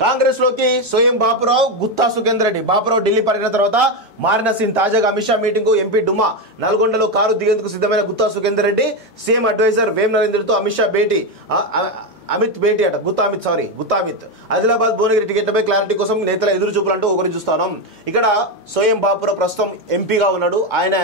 కాంగ్రెస్ లోకి సోయం బాపురావు, గుత్తా సుఖేందర్ రెడ్డి. బాపురావు ఢిల్లీ పర్యటన తర్వాత మారిన సీన్. తాజాగా అమిత్ షా మీటింగ్ కు ఎంపీ డుమ్మా. నల్గొండలో కారు దిగేందుకు సిద్ధమైన గుత్తా సుఖేందర్ రెడ్డి, సీఎం అడ్వైజర్ వేం నరేంద్రతో అమిత్ షా భేటీ. గుత్తా అమిత్. ఆదిలాబాద్ భువనగిరి టికెట్లపై క్లారిటీ కోసం నేతల ఎదురు చూపులంటూ ఒకరు చూస్తాను. ఇక్కడ సోయం బాపురావు ప్రస్తుతం ఎంపీగా ఉన్నాడు. ఆయన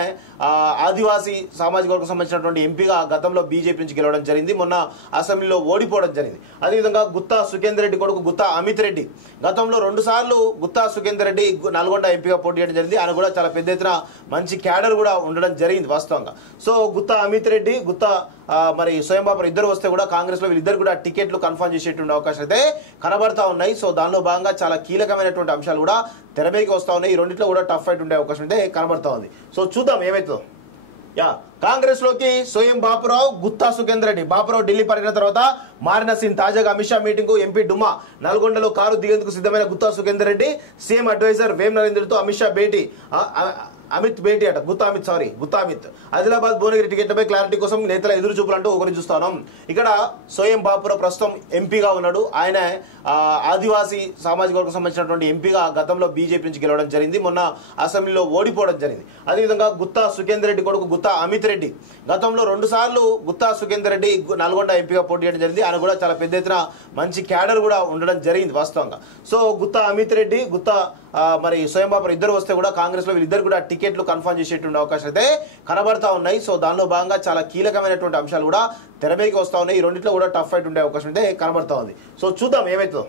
ఆదివాసీ సామాజిక వర్గం సంబంధించినటువంటి ఎంపీగా గతంలో బీజేపీ నుంచి గెలవడం జరిగింది. మొన్న అసెంబ్లీలో ఓడిపోవడం జరిగింది. అదేవిధంగా గుత్తా సుఖేందర్ రెడ్డి కొడుకు గుత్తా అమిత్ రెడ్డి గతంలో 2 సార్లు గుత్తా సుఖేందర్ రెడ్డి నల్గొండ ఎంపీగా పోటీ చేయడం జరిగింది. ఆయన కూడా చాలా పెద్ద ఎత్తున మంచి క్యాడర్ కూడా ఉండడం జరిగింది వాస్తవంగా. సో గుత్తా అమిత్ రెడ్డి, గుత్తా మరి సోయం బాపురావు ఇద్దరు వస్తే కూడా కాంగ్రెస్ లో వీళ్ళిద్దరు కూడా టికెట్లు కన్ఫర్మ్ చేసేటువంటి అవకాశం అయితే కనబడతా ఉన్నాయి. సో దానిలో భాగంగా చాలా కీలకమైనటువంటి అంశాలు కూడా తెరపైకి వస్తా ఉన్నాయి. ఈ రెండిట్లో కూడా టఫ్ ఫైట్ ఉండే అవకాశం అయితే కనబడతా ఉంది. సో చూద్దాం ఏమైతుందో. కాంగ్రెస్ లోకి సోయం బాపురావు, గుత్తా సుఖేందర్ రెడ్డి. బాపురావు ఢిల్లీ పర్యటన తర్వాత మారిన సీన్. తాజాగా అమిత్ షా మీటింగ్ కు ఎంపీ డుమ్మా. నల్గొండలో కారు దిగేందుకు సిద్ధమైన గుత్తా సుఖేందర్ రెడ్డి, సీఎం అడ్వైజర్ వేం నరేంద్రతో అమిత్ షా భేటీ. గుత్తా అమిత్. ఆదిలాబాద్ భువనగిరి టికెట్లపై క్లారిటీ కోసం నేతల ఎదురు చూపులంటూ ఒకరు చూస్తాను. ఇక్కడ సోయం బాపురావు ప్రస్తుతం ఎంపీగా ఉన్నాడు. ఆయన ఆదివాసీ సామాజిక వర్గం సంబంధించినటువంటి ఎంపీగా గతంలో బీజేపీ నుంచి గెలవడం జరిగింది. మొన్న అసెంబ్లీలో ఓడిపోవడం జరిగింది. అదేవిధంగా గుత్తా సుఖేందర్ రెడ్డి కొడుకు గుత్తా అమిత్ రెడ్డి గతంలో 2 సార్లు గుత్తా సుఖేందర్ రెడ్డి నల్గొండ ఎంపీగా పోటీ చేయడం జరిగింది. ఆయన కూడా చాలా పెద్ద ఎత్తున మంచి క్యాడర్ కూడా ఉండడం జరిగింది వాస్తవంగా. సో గుత్తా అమిత్ రెడ్డి, గుత్తా మరి సోయం బాపురావు ఇద్దరు వస్తే కూడా కాంగ్రెస్ లో వీళ్ళిద్దరు కూడా టికెట్లు కన్ఫర్మ్ చేసేటువంటి అవకాశం అయితే కనబడతా ఉన్నాయి. సో దానిలో భాగంగా చాలా కీలకమైనటువంటి అంశాలు కూడా తెరపైకి వస్తా ఉన్నాయి. ఈ రెండిట్లో కూడా టఫ్ ఫైట్ ఉండే అవకాశం అయితే కనబడతా ఉంది. సో చూద్దాం ఏమైతుందో.